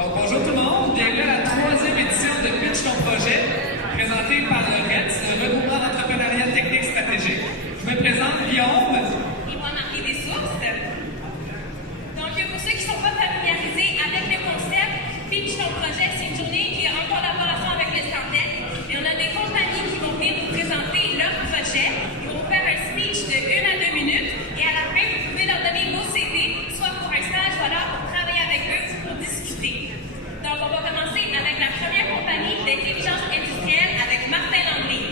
Donc, bonjour tout le monde, bienvenue à la 3e édition de Pitch ton projet, présentée par le RETS, le regroupement d'entrepreneuriat technique stratégique. Je me présente Guillaume. Et moi, Marie des Sources. Donc, pour ceux qui ne sont pas familiarisés avec le concept, Pitch ton projet, c'est une journée qui est en collaboration avec le Stantec. Et on a des compagnies qui vont venir vous présenter leur projet. Ils vont faire un speech de 1 à 2 minutes. Et à la fin, vous pouvez leur donner vos CV, soit pour un stage, voilà, pour travailler avec eux, pour discuter. Donc, on va commencer avec la première compagnie d'intelligence industrielle avec Martin Landry.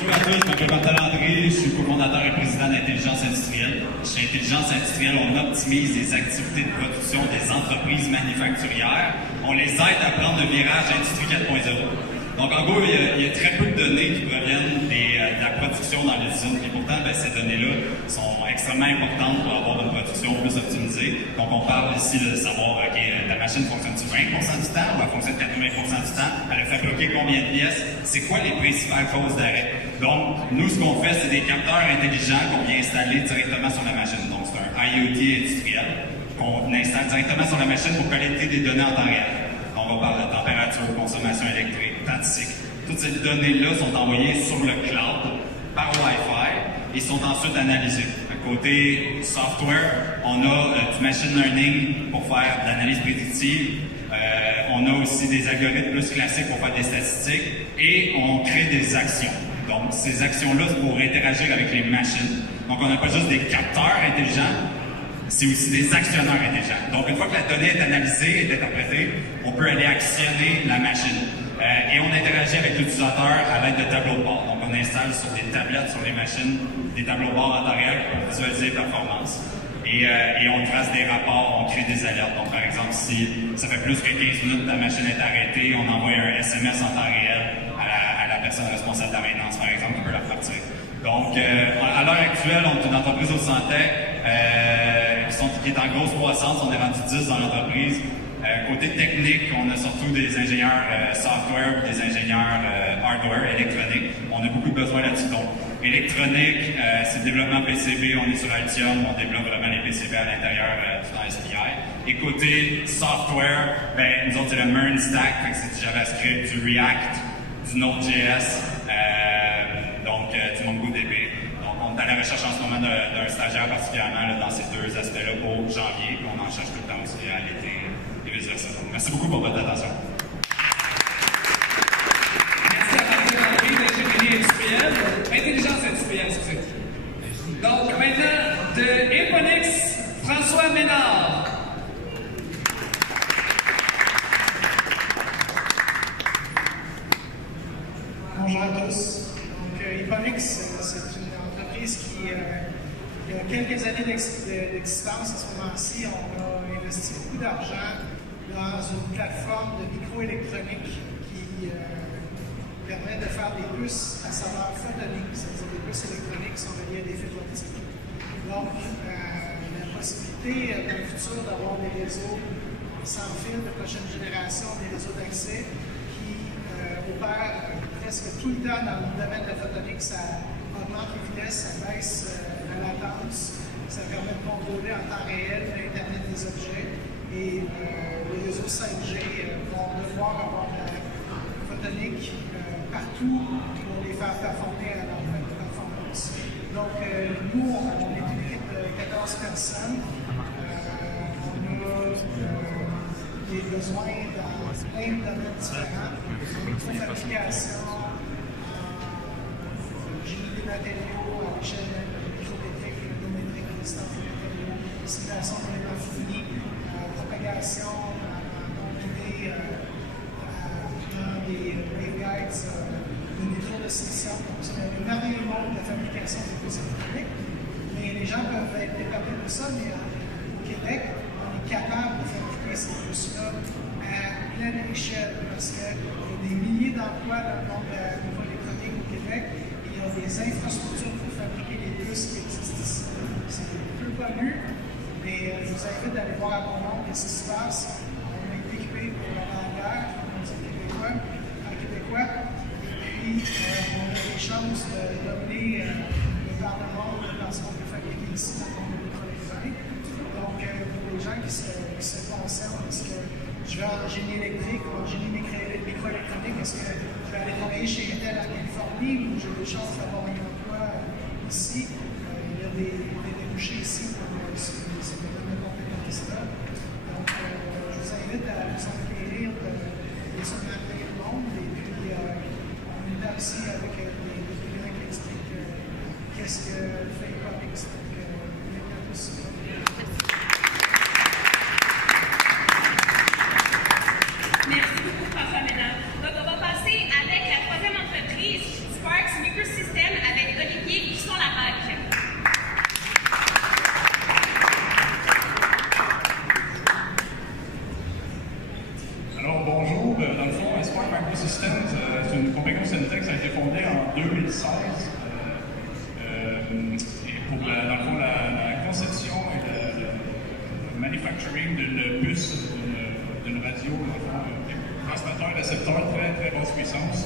Bonjour à tous, je m'appelle Martin Landry, je suis cofondateur et président d'Intelligence Industrielle. Chez Intelligence Industrielle, on optimise les activités de production des entreprises manufacturières. On les aide à prendre le virage Industrie 4.0. Donc, en gros, il y a très peu de données qui proviennent de la production dans les usines. Et pourtant, ces données-là sont extrêmement importantes pour avoir une production plus optimisée. Donc, on parle ici de savoir, OK, la machine fonctionne 20% du temps ou elle fonctionne 80% du temps? Elle a fabriqué combien de pièces? C'est quoi les principales causes d'arrêt? Donc, nous, ce qu'on fait, c'est des capteurs intelligents qu'on vient installer directement sur la machine. Donc, c'est un IoT industriel qu'on installe directement sur la machine pour collecter des données en temps réel. On va parler de température, consommation électrique, temps de cycle. Toutes ces données-là sont envoyées sur le cloud par Wi-Fi et sont ensuite analysées. Côté software, on a du machine learning pour faire de l'analyse prédictive. On a aussi des algorithmes plus classiques pour faire des statistiques et on crée des actions. Donc, ces actions-là, c'est pour interagir avec les machines. Donc, on n'a pas juste des capteurs intelligents, c'est aussi des actionneurs intelligents. Donc, une fois que la donnée est analysée et interprétée, on peut aller actionner la machine. Et on interagit avec l'utilisateur à l'aide de tableaux de bord. Donc, on installe sur des tablettes, sur les machines, des tableaux de bord en temps réel pour visualiser les performances. Et on trace des rapports, on crée des alertes. Donc, par exemple, si ça fait plus que 15 minutes que la machine est arrêtée, on envoie un SMS en temps réel à la personne responsable de la maintenance, par exemple, qui peut la repartir. Donc, à l'heure actuelle, on est une entreprise au Stantec qui est en grosse croissance. On est rendu 10 dans l'entreprise. Côté technique, on a surtout des ingénieurs software et des ingénieurs hardware, électronique. On a beaucoup de besoins là-dessus. Donc, électronique, c'est le développement PCB. On est sur Altium. On développe vraiment les PCB à l'intérieur du SPI. Et côté software, nous autres, c'est le MERN Stack. C'est du JavaScript, du React, du Node.js, donc du MongoDB. On est à la recherche en ce moment d'un stagiaire particulièrement dans ces deux aspects-là pour janvier, puis on en cherche tout le temps aussi à l'été et vice-versa. Merci beaucoup pour votre attention. Merci à Martin Landry d'Ingénierie industrielle, Intelligence industrielle, excusez. Donc, maintenant, de Eponix, François Ménard. Bonjour à tous. Donc, Eponix, c'est une entreprise qui a quelques années d'existence. À ce moment-ci, on a investi beaucoup d'argent dans une plateforme de microélectronique qui permet de faire des puces à saveur photonique, c'est-à-dire des puces électroniques qui sont reliées à des fils optiques. Donc, la possibilité dans le futur d'avoir des réseaux sans fil de prochaine génération, des réseaux d'accès qui opèrent presque tout le temps dans le domaine de la photonique, ça augmente les vitesses, ça baisse la latence, ça permet de contrôler en temps réel l'Internet des objets et les réseaux 5G vont devoir avoir de la photonique partout pour les faire performer à leur performance. Donc, nous, on est une équipe de 14 personnes. On a des besoins dans plein de domaines différents. Microfabrication, génie des matériaux à l'échelle micrométrique, électrométrique, résistance des matériaux, simulation d'éléments finis, propagation en idée dans des waveguides de métro de silicium. Donc, c'est un merveilleux monde de fabrication des puces électroniques. Mais les gens peuvent être départés de ça, mais au Québec, on est capable de fabriquer ces puces-là à pleine échelle parce qu'il y a des milliers d'emplois dans le monde de la microélectronique au Québec et il y a des infrastructures pour fabriquer les puces qui existent ici. C'est peu connu, mais je vous invite d'aller voir à mon nom qu'est-ce qui se passe. On est équipé pour la guerre, on dit québécois, en québécois, et puis on a des chances de dominer le Parlement parce qu'on peut fabriquer ici dans le monde de gens qui se concernent. Est-ce que je vais en génie électrique ou en génie microélectronique? Est-ce que je vais aller travailler chez Intel en Californie ou j'ai des chances d'avoir un emploi ici? Il y a des débouchés ici pour ce domaine de compétences-là. Donc, je vous invite à vous enquérir de ce matin du monde. Et puis, on est là aussi avec des clients qui expliquent qu'est-ce que fait Eponics. Donc, bienvenue à tous. Merci beaucoup, François Ménard. Donc, on va passer avec la troisième entreprise, Sparks Microsystems, avec Olivier Cusson-Lapage. Alors, bonjour. Dans le fond, Sparks Microsystems, c'est une compagnie au Centex qui a été fondée en 2016. Et pour, dans le fond, la conception et le manufacturing d'une puce, d'une radio, transmetteur, récepteur, très, très basse puissance.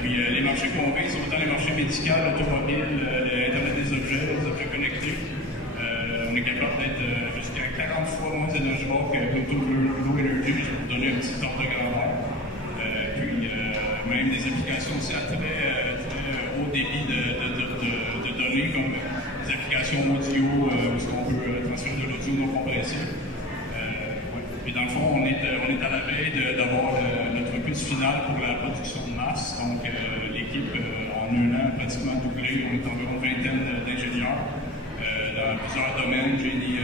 Puis les marchés qu'on vise, c'est autant les marchés médicaux, automobiles, l'Internet des objets, les objets connectés. On est capable d'être jusqu'à 40 fois moins énergivore que Low Energy, juste pour donner un petit ordre de grandeur. Puis même des applications aussi à très haut débit de données, comme des applications audio, où on peut transférer de l'audio non compressé. Et dans le fond, on est à la veille d'avoir notre puce finale pour la production de masse. Donc, l'équipe, en un an, pratiquement doublé. On est environ une vingtaine d'ingénieurs dans plusieurs domaines,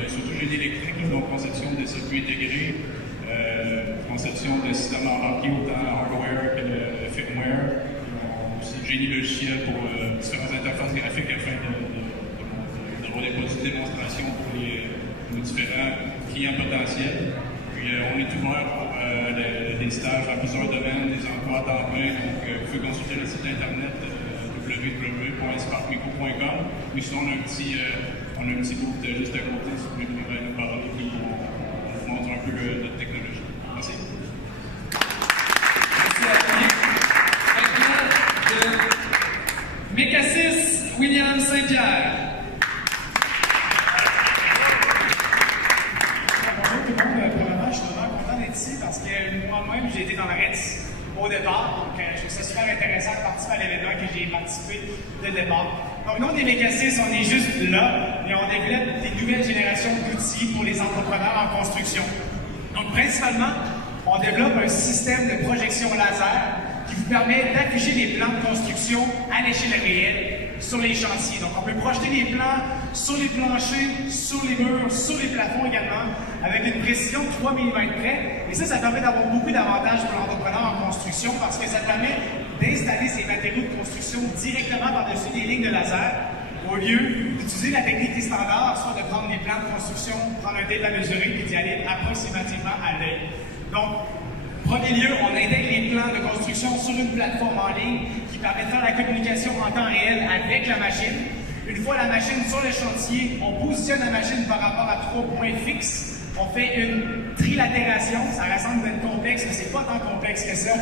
surtout génie électrique, donc conception des circuits intégrés, conception de systèmes embarqués, autant hardware que le firmware, aussi génie logiciel pour différentes interfaces graphiques afin d'avoir des produits de démonstration pour nos différents clients potentiels. Puis on est ouvert pour des stages dans plusieurs domaines, des emplois à temps plein. Donc vous pouvez consulter le site internet www.sparkmicro.com. Puis sinon, on a un petit booth juste à côté si vous voulez venir nous parler et puis on vous montre un peu notre technologie. Merci. Merci à Olivier. Maintenant, de Mécassis, William Saint-Pierre. Bonjour tout le monde. Premièrement, je suis vraiment content d'être ici parce que moi-même, j'ai été dans la RETS au départ. Donc, je trouve ça super intéressant de participer à l'événement que j'ai participé dès le départ. Donc, nous, des Mécassis, on est juste là, mais on développe des nouvelles générations d'outils pour les entrepreneurs en construction. Donc, principalement, on développe un système de projection laser qui vous permet d'afficher des plans de construction à l'échelle réelle sur les chantiers. Donc, on peut projeter des plans sur les planchers, sur les murs, sur les plafonds également, avec une précision de 3 mm près. Et ça permet d'avoir beaucoup d'avantages pour l'entrepreneur en construction parce que ça permet d'installer ces matériaux de construction directement par-dessus des lignes de laser au lieu d'utiliser la technique des standards, soit de prendre des plans de construction, prendre un tape à mesurer et d'y aller approximativement à l'œil. Donc, premier lieu, on intègre les plans de construction sur une plateforme en ligne qui permet de faire la communication en temps réel avec la machine. Une fois la machine sur le chantier, on positionne la machine par rapport à 3 points fixes. On fait une trilatération, ça ressemble à une complexe, mais c'est pas tant complexe que ça.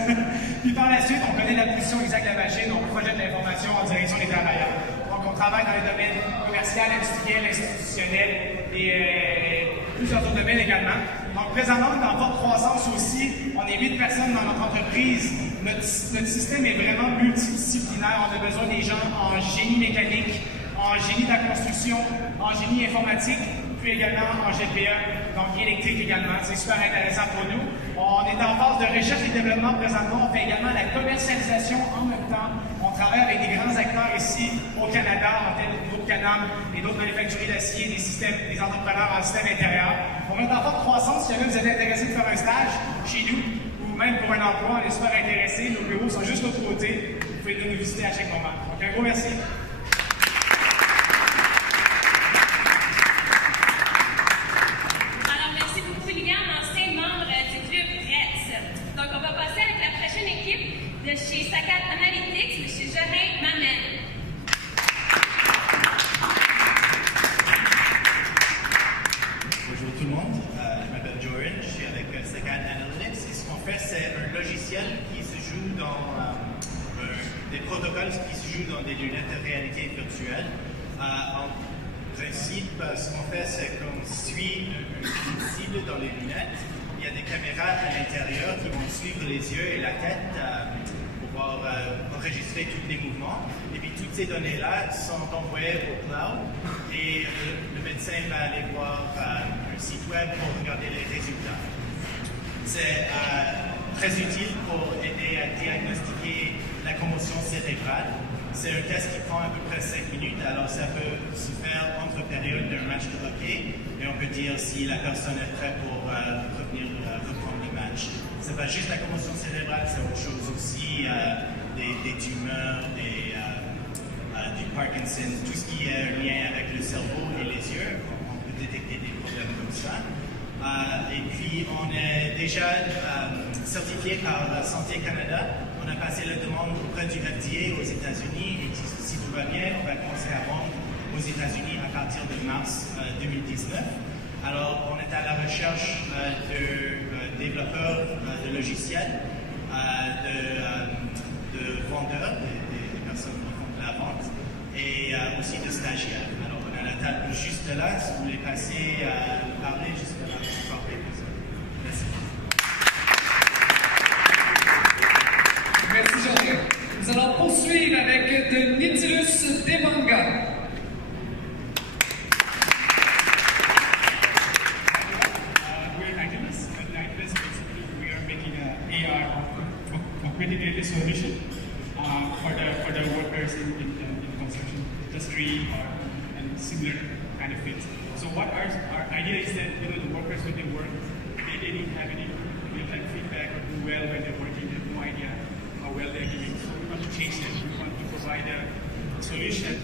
Puis par la suite, on connaît la position exacte de la machine, on projette l'information en direction des travailleurs. Donc on travaille dans les domaines commercial, industriel, institutionnel et plusieurs autres domaines également. Donc présentement, on est en forte croissance aussi. On est 8 personnes dans notre entreprise. Notre système est vraiment multidisciplinaire. On a besoin des gens en génie mécanique, en génie de la construction, en génie informatique, puis également en GPE, donc électrique également. C'est super intéressant pour nous. On est en phase de recherche et développement présentement. On fait également la commercialisation en même temps. On travaille avec des grands acteurs ici au Canada, en tel que Groupe Canam et d'autres manufacturiers d'acier, des entrepreneurs en système intérieur. On est en forte croissance. Si jamais vous êtes intéressé de faire un stage chez nous, ou même pour un emploi, on est super intéressés. Nos bureaux sont juste de l'autre côté. Vous pouvez venir nous visiter à chaque moment. Donc un gros merci. De chez Saccad Analytics, M. Jorin Mamen. Bonjour tout le monde, je m'appelle Jorin, je suis avec Saccad Analytics. Et ce qu'on fait, c'est un logiciel qui se joue dans des protocoles qui se jouent dans des lunettes de réalité virtuelle. principe, ce qu'on fait, c'est qu'on suit une cible dans les lunettes. Il y a des caméras à l'intérieur qui vont suivre les yeux et la tête pour pouvoir enregistrer tous les mouvements. Et puis toutes ces données-là sont envoyées au cloud et le médecin va aller voir un site web pour regarder les résultats. C'est très utile pour aider à diagnostiquer la commotion cérébrale. C'est un test qui prend à peu près 5 minutes, alors ça peut se faire entre périodes d'un match de hockey et on peut dire si la personne est prête pour reprendre le match. Ce n'est pas juste la commotion cérébrale, c'est autre chose aussi, des tumeurs, du Parkinson, tout ce qui est en lien avec le cerveau et les yeux, on peut détecter des problèmes comme ça. Et puis on est déjà certifié par Santé Canada. On a passé la demande auprès du FDA aux États-Unis et si tout va bien, on va commencer à vendre aux États-Unis à partir de mars 2019. Alors, on est à la recherche de développeurs de logiciels, de vendeurs, des personnes qui font de la vente, et aussi de stagiaires. Alors, on a la table juste là. Si vous voulez passer parler juste là, encore quelques heures. Merci. Merci Jean-Luc. Nous allons poursuivre avec de Nitilus Demanga. We're Nitilus. At Nitilus, basically, we are making an AR augmented reality solution for the workers in construction industry and similar kind of fields. So what our idea is that the workers when they work, they didn't have any real-time feedback or do well when they're working. They have no idea how well they're doing. So we want to change that. We want to provide a solution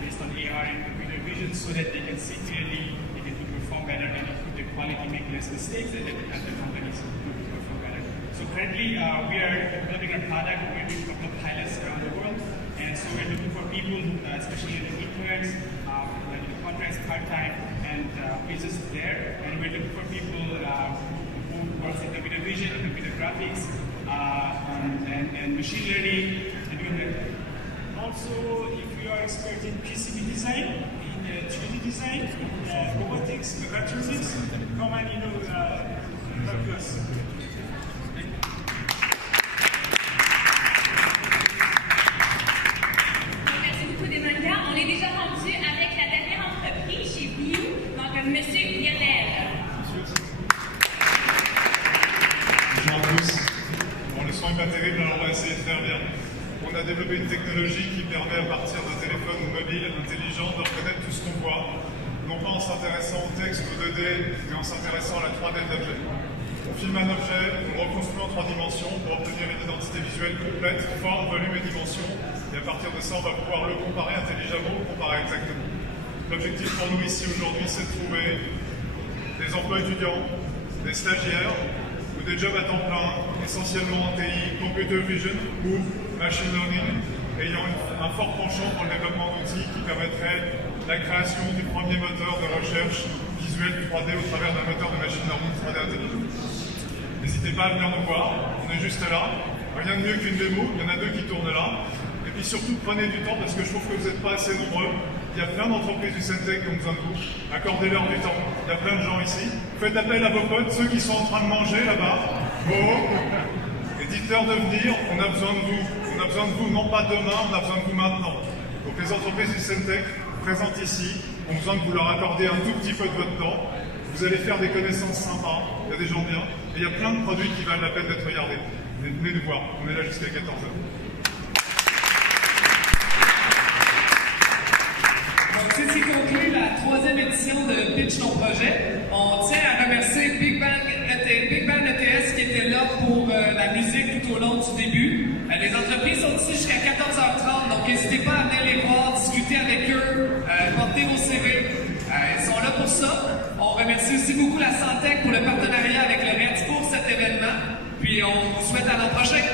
based on AR and computer vision so that they can see clearly, they can perform better and improve their quality, make less mistakes, and they can help the companies to perform better. So currently, we are developing a product. We're doing a couple of pilots around the world, and so we're looking for people, especially the interns, like the contracts part-time, and we're just there. And we're looking for people who work in computer vision, computer graphics, and machine learning, and doing that. Also, if you are expert in PCB design, in 3D design, robotics, mechatronics, come and help us. Merci beaucoup des mangas. On est déjà rendu avec la dernière entreprise chez View, donc Monsieur Lionel. Bonjour à tous. Bon, le son n'est pas terrible, alors on va essayer de faire bien. On a développé une technologie qui permet à partir d'un téléphone mobile intelligent de reconnaître tout ce qu'on voit, non pas en s'intéressant au texte ou 2D, mais en s'intéressant à la 3D de l'objet. On filme un objet, on le reconstruit en 3 dimensions pour obtenir une identité visuelle complète, forme, volume et dimension, et à partir de ça, on va pouvoir le comparer intelligemment, le comparer exactement. L'objectif pour nous ici aujourd'hui, c'est de trouver des emplois étudiants, des stagiaires, ou des jobs à temps plein, essentiellement en TI, computer vision ou machine learning, ayant un fort penchant pour le développement d'outils qui permettraient la création du premier moteur de recherche visuelle 3D au travers d'un moteur de machine learning 3D intelligent. N'hésitez pas à venir nous voir, on est juste là. Rien de mieux qu'une démo, il y en a 2 qui tournent là. Et puis surtout, prenez du temps parce que je trouve que vous n'êtes pas assez nombreux. Il y a plein d'entreprises du Centec qui ont besoin de vous. Accordez-leur du temps. Il y a plein de gens ici. Faites appel à vos potes, ceux qui sont en train de manger là-bas. Et dites-leur de venir, on a besoin de vous. On a besoin de vous, non pas demain, on a besoin de vous maintenant. Donc les entreprises du Centec présentes ici ont besoin que vous leur accordiez un tout petit peu de votre temps. Vous allez faire des connaissances sympas, il y a des gens bien, et il y a plein de produits qui valent la peine d'être regardés. Venez nous voir, on est là jusqu'à 14h. Donc, c'est ce qui conclut la 3e édition de Pitch ton projet. On tient à remercier Big Bang ETS qui était là pour la musique tout au long du début. Les entreprises sont ici jusqu'à 14h30, donc n'hésitez pas à venir les voir, discuter avec eux, porter vos CV. Ils sont là pour ça. On remercie aussi beaucoup la Santec pour le partenariat avec le REDS pour cet événement. Puis on vous souhaite à l'an prochain.